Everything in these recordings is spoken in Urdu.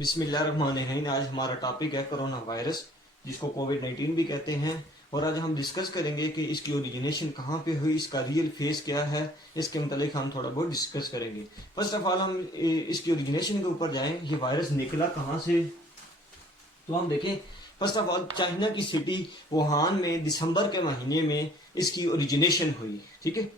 بسم اللہ الرحمن الرحیم۔ آج ہمارا ٹاپک ہے کرونا وائرس، جس کو کووڈ-19 بھی کہتے ہیں، اور آج ہم ڈسکس کریں گے کہ اس کی اوریجنیشن کہاں پہ ہوئی، اس کا ریئل فیس کیا ہے، اس کے متعلق ہم تھوڑا بہت ڈسکس کریں گے۔ فرسٹ آف آل ہم اس کی اوریجنیشن کے اوپر جائیں، یہ وائرس نکلا کہاں سے، تو ہم دیکھیں فرسٹ آف آل چائنا کی سٹی ووہان میں دسمبر کے مہینے میں اس کی اوریجنیشن ہوئی، ٹھیک ہے۔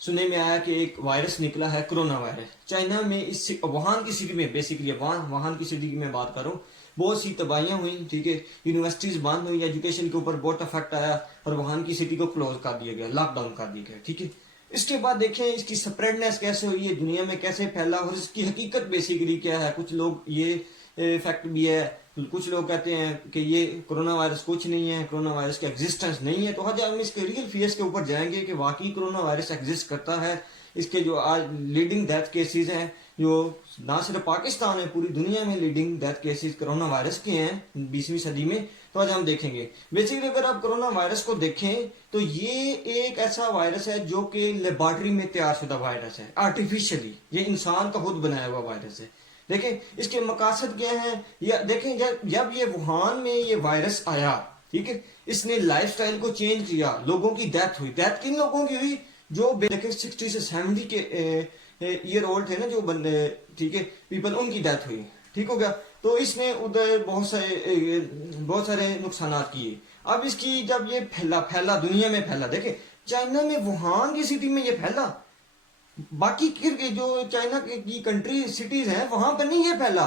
سننے میں آیا کہ ایک وائرس نکلا ہے کرونا وائرس چائنا میں، اس ووہان کی سٹی میں، بیسیکلی ووہان کی سٹی کی میں بات کروں، بہت سی تباہیاں ہوئیں، ٹھیک ہے، یونیورسٹیز بند ہوئی، ایجوکیشن کے اوپر بہت افیکٹ آیا، اور ووہان کی سٹی کو کلوز کر دیا گیا، لاک ڈاؤن کر دیا گیا، ٹھیک ہے۔ اس کے بعد دیکھیں اس کی سپریڈنس کیسے ہوئی ہے، دنیا میں کیسے پھیلا، اور اس کی حقیقت بیسیکلی کیا ہے۔ کچھ لوگ یہ فیکٹ بھی ہے، کچھ لوگ کہتے ہیں کہ یہ کرونا وائرس کچھ نہیں ہے، کرونا وائرس کی ایگزسٹنس نہیں ہے۔ تو آج ہم اس کے ریئل فیس کے اوپر جائیں گے کہ واقعی کرونا وائرس ایگزسٹ کرتا ہے۔ اس کے جو آج لیڈنگ ڈیتھ کیسز ہیں، جو نہ صرف پاکستان ہے، پوری دنیا میں leading death cases corona virus کے ہیں 20ویں صدی میں، تو آج ہم دیکھیں گے۔ بیسیکلی اگر آپ کرونا وائرس کو دیکھیں تو یہ ایک ایسا وائرس ہے جو کہ لیبارٹری میں تیار شدہ وائرس ہے، آرٹیفیشلی، یہ انسان کا خود بنایا ہوا وائرس ہے۔ دیکھیں اس کے مقاصد کیا ہیں، یا دیکھیں جب یہ ووہان میں یہ وائرس آیا، ٹھیک ہے، اس نے لائف سٹائل کو چینج کیا، لوگوں کی ڈیتھ ہوئی۔ ڈیتھ کن لوگوں کی ہوئی؟ جو دیکھیں 60 سے 70 کے ایئر اولڈ تھے نا، جو بندے، ٹھیک ہے، پیپل، ان کی ڈیتھ ہوئی، ٹھیک ہو گیا۔ تو اس نے ادھر بہت سارے نقصانات کیے۔ اب اس کی جب یہ پھیلا دنیا میں پھیلا، دیکھیں چائنا میں ووہان کی سٹی میں یہ پھیلا، باقی جو چائنا کی کنٹری سٹیز ہیں وہاں پہ نہیں یہ پھیلا۔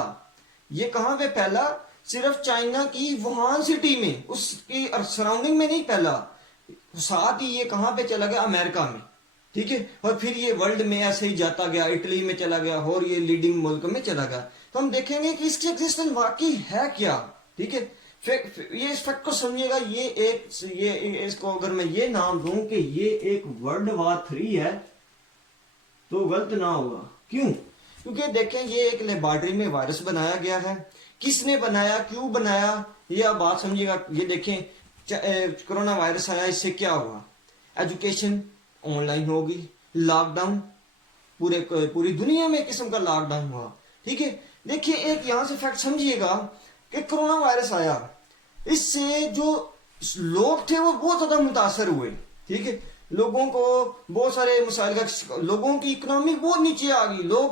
یہ کہاں پہ پھیلا؟ صرف چائنا کی ووہان سٹی میں، اس کی سراؤنڈنگ میں نہیں پھیلا۔ ساتھ ہی یہ کہاں پہ چلا گیا؟ امریکہ میں، ٹھیک ہے، اور پھر یہ ورلڈ میں ایسے ہی جاتا گیا، اٹلی میں چلا گیا، اور یہ لیڈنگ ملک میں چلا گیا۔ تو ہم دیکھیں گے کہ اس کی ایگزسٹنس واقعی ہے کیا، ٹھیک ہے۔ یہ اس فیکٹ کو سمجھیے گا، یہ اس کو اگر میں یہ نام دوں کہ یہ ایک ورلڈ وار 3 ہے تو غلط نہ ہوگا۔ کیوں؟ کیونکہ دیکھیں یہ ایک لیبارٹری میں وائرس بنایا گیا ہے۔ کس نے بنایا، کیوں بنایا، یہ آپ بات سمجھیے گا۔ یہ دیکھیں کرونا وائرس آیا، اس سے کیا ہوا؟ ایجوکیشن آن لائن ہوگی، لاک ڈاؤن، پوری دنیا میں قسم کا لاک ڈاؤن ہوا، ٹھیک ہے۔ دیکھیں ایک یہاں سے فیکٹ سمجھیے گا کہ کرونا وائرس آیا، اس سے جو لوگ تھے وہ بہت زیادہ متاثر ہوئے، ٹھیک ہے۔ لوگوں کو بہت سارے مسائل کا، لوگوں کی اکنامی بہت نیچے آ گئی، لوگ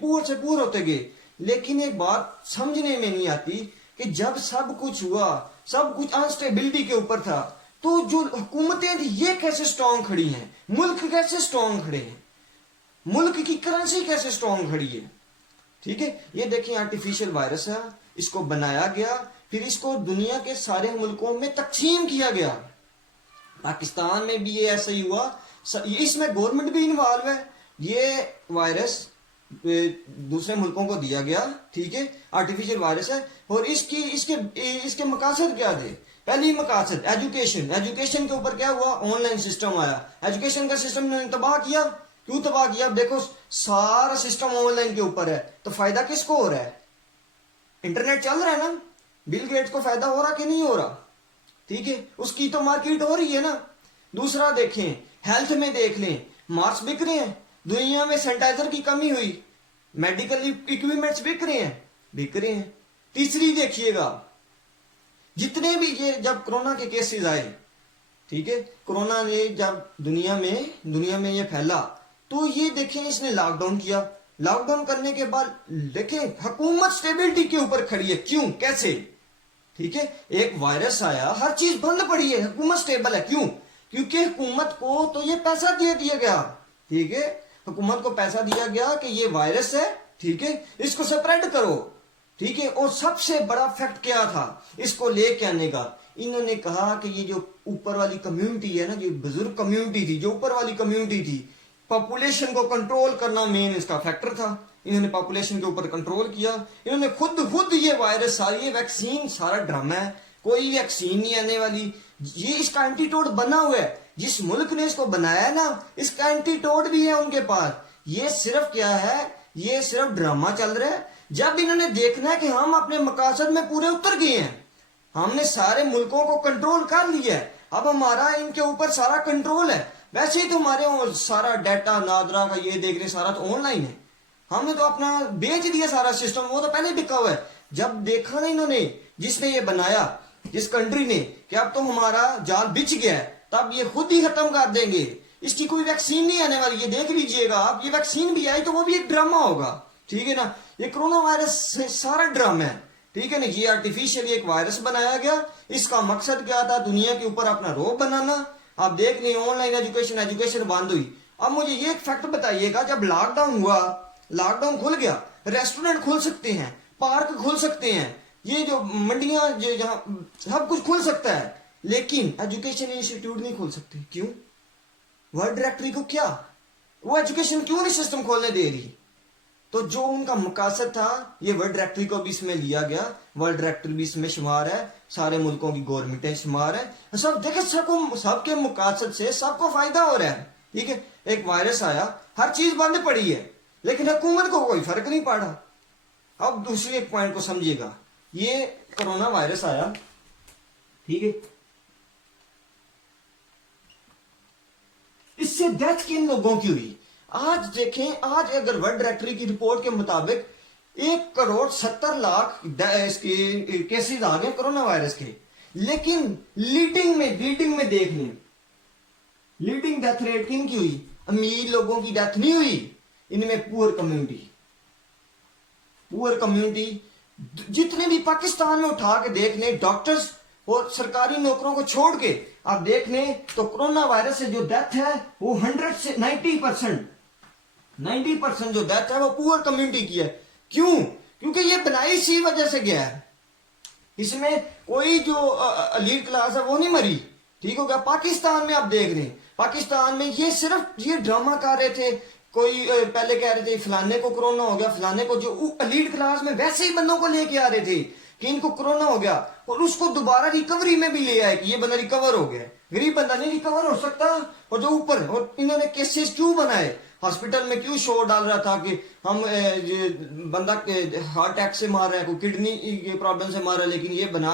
پور سے پور ہوتے گئے۔ لیکن ایک بات سمجھنے میں نہیں آتی کہ جب سب کچھ ہوا، سب کچھ انسٹیبلٹی کے اوپر تھا، تو جو حکومتیں تھیں یہ کیسے سٹرونگ کھڑی ہیں، ملک کیسے سٹرونگ کھڑے ہیں، ملک کی کرنسی کیسے سٹرونگ کھڑی ہے، ٹھیک ہے۔ یہ دیکھیں آرٹیفیشل وائرس ہے، اس کو بنایا گیا، پھر اس کو دنیا کے سارے ملکوں میں تقسیم کیا گیا۔ پاکستان میں بھی یہ ایسا ہی ہوا، اس میں گورنمنٹ بھی انوالو ہے۔ یہ وائرس دوسرے ملکوں کو دیا گیا، ٹھیک ہے، آرٹیفیشل وائرس ہے، اور اس کے مقاصد کیا تھے؟ پہلی مقاصد ایجوکیشن کے اوپر کیا ہوا؟ آن لائن سسٹم آیا، ایجوکیشن کا سسٹم نے تباہ کیا۔ کیوں تباہ کیا؟ اب دیکھو سارا سسٹم آن لائن کے اوپر ہے، تو فائدہ کس کو ہو رہا ہے؟ انٹرنیٹ چل رہا ہے نا، بل گیٹس کو فائدہ ہو رہا کہ نہیں ہو رہا؟ ٹھیک ہے، اس کی تو مارکیٹ ہو رہی ہے نا۔ دوسرا دیکھیں ہیلتھ میں، دیکھ لیں ماسک بک رہے ہیں، دنیا میں سینیٹائزر کی کمی ہوئی، میڈیکل اکوپمنٹس بک رہے ہیں۔ تیسری دیکھیے گا، جتنے بھی یہ جب کرونا کے کیسز آئے، ٹھیک ہے، کرونا نے جب دنیا میں یہ پھیلا، تو یہ دیکھیں اس نے لاک ڈاؤن کیا۔ لاک ڈاؤن کرنے کے بعد دیکھیں حکومت سٹیبلٹی کے اوپر کھڑی ہے۔ کیوں؟ کیسے؟ ٹھیک ہے، ایک وائرس آیا، ہر چیز بند پڑی ہے، حکومت سٹیبل ہے۔ کیوں؟ کیونکہ حکومت کو تو یہ پیسہ دیا گیا، ٹھیک ہے، حکومت کو پیسہ دیا گیا کہ یہ وائرس ہے، ٹھیک ہے، اس کو سپریڈ کرو، ٹھیک ہے۔ اور سب سے بڑا فیکٹ کیا تھا اس کو لے کے آنے کا؟ انہوں نے کہا کہ یہ جو اوپر والی کمیونٹی ہے نا، جو بزرگ کمیونٹی تھی، جو اوپر والی کمیونٹی تھی، پاپولیشن کو کنٹرول کرنا مین اس کا فیکٹر تھا۔ انہوں نے پاپولیشن کے اوپر کنٹرول کیا، انہوں نے خود یہ وائرس ساری، یہ ویکسین سارا ڈرامہ ہے، کوئی ویکسین نہیں آنے والی، یہ اس کا اینٹی ٹوڈ بنا ہوا ہے، جس ملک نے اس کو بنایا نا اس کا اینٹی ٹوڈ بھی ہے ان کے پاس۔ یہ صرف کیا ہے؟ یہ صرف ڈرامہ چل رہا ہے۔ جب انہوں نے دیکھنا ہے کہ ہم اپنے مقاصد میں پورے اتر گئے ہیں، ہم نے سارے ملکوں کو کنٹرول کر لیا ہے، اب ہمارا ان کے اوپر سارا کنٹرول ہے۔ ویسے ہی تو ہمارے سارا ڈیٹا نادرا کا یہ دیکھ رہے سارا تو آن لائن ہے، ہم نے تو اپنا بیچ دیا سارا سسٹم، وہ تو پہلے بکا ہوا ہے۔ جب دیکھا نا انہوں نے جس نے یہ بنایا جس کنٹری نے کہ اب تو ہمارا جال بچ گیا ہے تب یہ خود ہی ختم کر دیں گے, اس کی کوئی ویکسین نہیں آنے والی, یہ دیکھ لیجئے گا آپ, یہ ویکسین بھی آئی تو وہ بھی ایک ڈرامہ ہوگا, ٹھیک ہے نا. یہ کرونا وائرس سارا ڈرامہ ہے, ٹھیک ہے نا. یہ آرٹیفیشیل ایک وائرس بنایا گیا, اس کا مقصد کیا تھا, دنیا کے اوپر اپنا روب بنانا. آپ دیکھ لیں آن لائن ایجوکیشن بند ہوئی. اب مجھے یہ ایک فیکٹ بتائیے گا, جب لاک ڈاؤن ہوا, لاک ڈاؤن کھل گیا, ریسٹورنٹ کھل سکتے ہیں, پارک کھل سکتے ہیں, یہ جو منڈیاں جہاں سب کچھ کھل سکتا ہے, لیکن ایجوکیشن انسٹیٹیوٹ نہیں کھل سکتے. کیوں؟ ورلڈ ڈائریکٹری کو کیا, وہ ایجوکیشن کیوں نہیں سسٹم کھولنے دے رہی؟ تو جو ان کا مقاصد تھا, یہ ورلڈ ڈائریکٹری کو بھی اس میں لیا گیا, ورلڈ ڈائریکٹری بھی اس میں شمار ہے, سارے ملکوں کی گورنمنٹیں شمار ہیں, سب دیکھیں سب کے مقاصد سے سب کو فائدہ ہو رہا ہے, ٹھیک ہے. ایک وائرس آیا, ہر چیز بند پڑی ہے, لیکن حکومت کو کوئی فرق نہیں پڑا. اب دوسری ایک پوائنٹ کو سمجھیے گا, یہ کرونا وائرس آیا, ٹھیک ہے, اس سے ڈیتھ کن لوگوں کی ہوئی؟ آج دیکھیں, آج اگر ورلڈ ڈائریکٹری کی رپورٹ کے مطابق 1,70,00,000 اس کے کیسز آ گئے کرونا وائرس کے, لیکن لیڈنگ میں دیکھ لیں, لیڈنگ ڈیتھ ریٹ کن کی ہوئی؟ امیر لوگوں کی ڈیتھ نہیں ہوئی, ان میں پور کمیونٹی جتنے بھی پاکستان میں اٹھا کے دیکھ لیں, ڈاکٹرز اور سرکاری نوکروں کو چھوڑ کے آپ دیکھ لیں تو کرونا وائرس سے جو ڈیتھ ہے وہ 100 سے 90% جو ڈیتھ ہے وہ پور کمیونٹی کی ہے. کیوں؟ کیونکہ یہ بنائی اسی وجہ سے گیا ہے, اس میں کوئی جو ایلیٹ کلاس ہے وہ نہیں مری, ٹھیک ہو گیا. پاکستان میں آپ دیکھ رہے ہیں, پاکستان میں یہ صرف یہ ڈرامہ کر رہے تھے, کوئی پہلے کہہ رہے تھے فلانے کو کرونا ہو گیا, فلانے کو, جو ایلیٹ کلاس میں ویسے ہی بندوں کو لے کے آ رہے تھے کہ ان کو کرونا ہو گیا, اور اس کو دوبارہ ریکوری میں بھی لے آئے کہ یہ بندہ ریکور ہو گیا. غریب بندہ نہیں ریکور ہو سکتا. اور جو اوپر, اور انہوں نے کیسز کیوں بنائے, ہاسپٹل میں کیوں شور ڈال رہا تھا کہ ہم بندہ ہارٹ اٹیک سے مار رہے ہیں, کوئی کڈنی پرابلم سے مار رہا ہے, لیکن یہ بنا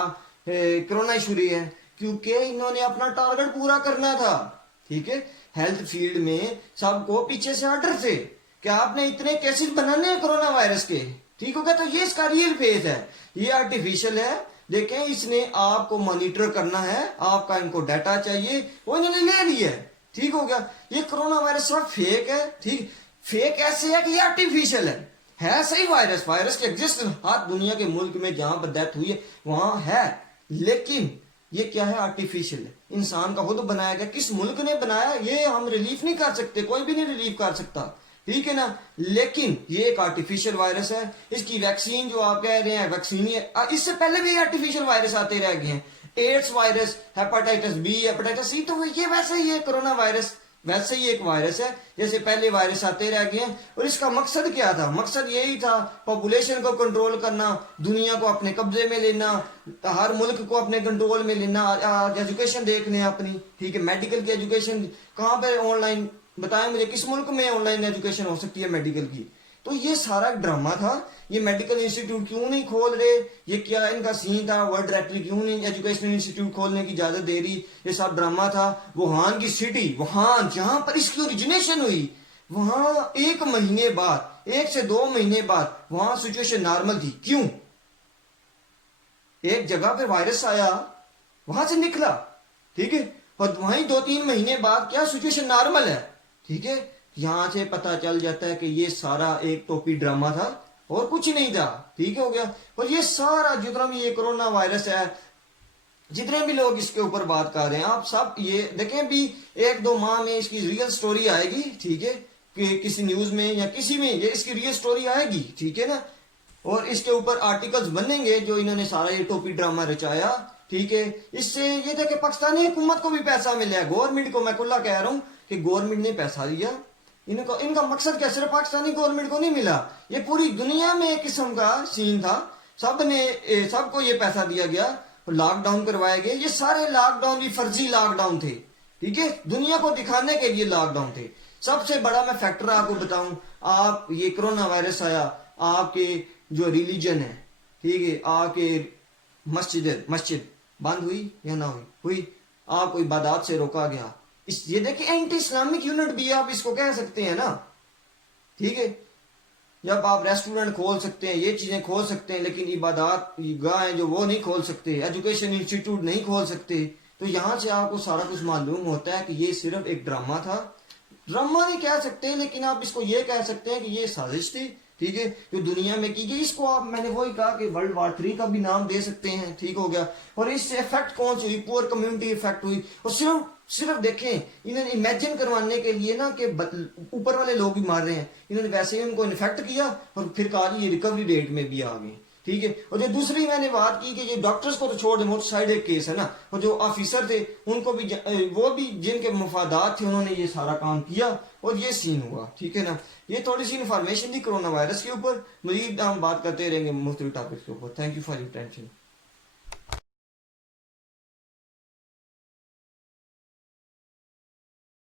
کرونا ایشو رہی ہے, کیونکہ انہوں نے اپنا ٹارگٹ پورا کرنا تھا, ٹھیک ہے. ہیلتھ فیلڈ میں سب کو پیچھے سے آرڈر تھے کہ آپ نے اتنے کیسز بنانے ہیں کرونا وائرس کے, ٹھیک ہو گیا. تو یہ اس کا ریئل فیس ہے, یہ آرٹیفیشل ہے. دیکھیں, اس نے آپ کو مانیٹر کرنا ہے, آپ کا ان کو ڈیٹا چاہیے, وہ انہوں نے لے لیا ہے, ٹھیک ہو گیا. یہ کرونا وائرس سب فیک ہے, ٹھیک. فیک ایسے ہے کہ یہ آرٹیفیشل ہے صحیح وائرس کے ایگزسٹ ہر دنیا کے ملک میں جہاں پر ڈیتھ ہوئی ہے وہاں ہے, لیکن یہ کیا ہے, آرٹیفیشل ہے, انسان کا خود بنایا گیا. کس ملک نے بنایا یہ ہم ریلیف نہیں کر سکتے, کوئی بھی نہیں ریلیف کر سکتا, ٹھیک ہے نا. لیکن یہ ایک آرٹیفیشل وائرس ہے. اس کی ویکسین جو آپ کہہ رہے ہیں ویکسین ہی ہے, اس سے پہلے بھی آرٹیفیشل وائرس آتے رہ گئے ہیں, AIDS virus, hepatitis B, hepatitis C, تو یہ ویسے ہی ہے. کرونا وائرس ویسے ہی ایک وائرس ہے جیسے پہلے وائرس آتے رہ گئے ہیں. اور اس کا مقصد کیا تھا؟ مقصد یہی تھا پاپولیشن کو کنٹرول کرنا, دنیا کو اپنے قبضے میں لینا, ہر ملک کو اپنے کنٹرول میں لینا. ایجوکیشن دیکھ لیں اپنی, ٹھیک ہے, میڈیکل کی ایجوکیشن کہاں پہ آن لائن, بتائیں مجھے کس ملک میں آن لائن ایجوکیشن ہو سکتی ہے میڈیکل کی؟ تو یہ سارا ایک ڈرامہ تھا. یہ میڈیکل انسٹیٹیوٹ کیوں نہیں کھول رہے, یہ کیا ان کا سین تھا؟ ورلڈ ڈائریکٹری کیوں نہیں ایجوکیشنل انسٹیٹیوٹ کھولنے کی اجازت دے رہی؟ یہ سب ڈرامہ تھا. ووہان کی سٹی, ووہان جہاں پر اس کی اوریجنیشن ہوئی, وہاں 1 مہینے بعد, 1 سے 2 مہینے بعد وہاں سچویشن نارمل تھی. کیوں؟ ایک جگہ پہ وائرس آیا, وہاں سے نکلا, ٹھیک ہے, اور وہیں 2-3 مہینے بعد کیا سچویشن نارمل ہے, ٹھیک ہے. یہاں سے پتا چل جاتا ہے کہ یہ سارا ایک ٹوپی ڈرامہ تھا اور کچھ نہیں تھا, ٹھیک ہو گیا. اور یہ سارا جتنا بھی یہ کرونا وائرس ہے, جتنے بھی لوگ اس کے اوپر بات کر رہے ہیں, آپ سب یہ دیکھیں بھی 1-2 ماہ میں اس کی ریئل سٹوری آئے گی, ٹھیک ہے, کہ کسی نیوز میں یا کسی میں یہ اس کی ریئل سٹوری آئے گی, ٹھیک ہے نا. اور اس کے اوپر آرٹیکلز بنیں گے جو انہوں نے سارا یہ ٹوپی ڈرامہ رچایا, ٹھیک ہے. اس سے یہ تھا کہ پاکستانی حکومت کو بھی پیسہ ملے, گورنمنٹ کو, میں کھلا کہہ رہا ہوں کہ گورنمنٹ نے پیسہ دیا. ان کا مقصد کیا, صرف پاکستانی گورنمنٹ کو نہیں ملا, یہ پوری دنیا میں ایک قسم کا سین تھا. سب کو یہ پیسہ دیا گیا, لاک ڈاؤن کروائے گئے. یہ سارے لاک ڈاؤن بھی فرضی لاک ڈاؤن تھے, ٹھیک ہے, دنیا کو دکھانے کے لیے لاک ڈاؤن تھے. سب سے بڑا میں فیکٹر آپ کو بتاؤں, آپ یہ کرونا وائرس آیا, آپ کے جو ریلیجن ہے, ٹھیک ہے, آپ کے مسجد بند ہوئی یا نہ ہوئی, آپ کو عبادات سے روکا گیا. یہ دیکھیں اینٹی اسلامک یونٹ بھی آپ اس کو کہہ سکتے ہیں نا, ٹھیک ہے. جب آپ ریسٹورنٹ کھول سکتے ہیں، یہ چیزیں کھول سکتے ہیں، لیکن عبادات گاہ ہیں جو وہ نہیں کھول سکتے، ایجوکیشن انسٹیٹیوٹ نہیں کھول سکتے، تو یہاں سے آپ کو سارا کچھ معلوم ہوتا ہے کہ یہ صرف ایک ڈرامہ تھا. ڈرامہ نہیں کہہ سکتے، لیکن آپ اس کو یہ کہہ سکتے ہیں کہ یہ سازش تھی، ٹھیک ہے، جو دنیا میں کی گئی. اس کو آپ، میں نے وہی کہا کہ ورلڈ وار 3 کا بھی نام دے سکتے ہیں، ٹھیک ہو گیا. اور اس سے افیکٹ کون سی ہوئی؟ پور کمیونٹی افیکٹ ہوئی. اور صرف دیکھیں، انہوں نے امیجن کروانے کے لیے نا کہ اوپر والے لوگ بھی مار رہے ہیں، انہوں نے ویسے ہی ان کو انفیکٹ کیا اور پھر کہا یہ ریکوری ریٹ میں بھی آ گئے، ٹھیک ہے. اور جو دوسری میں نے بات کی کہ یہ ڈاکٹرز کو تو چھوڑ دیں، موٹر سائڈ ایک کیس ہے نا، اور جو آفیسر تھے ان کو بھی وہ بھی جن کے مفادات تھے انہوں نے یہ سارا کام کیا اور یہ سین ہوا، ٹھیک ہے نا. یہ تھوڑی سی انفارمیشن تھی کرونا وائرس کے اوپر. مزید ہم بات کرتے رہیں گے مختلف ٹاپکس کے اوپر. Thank you for your attention.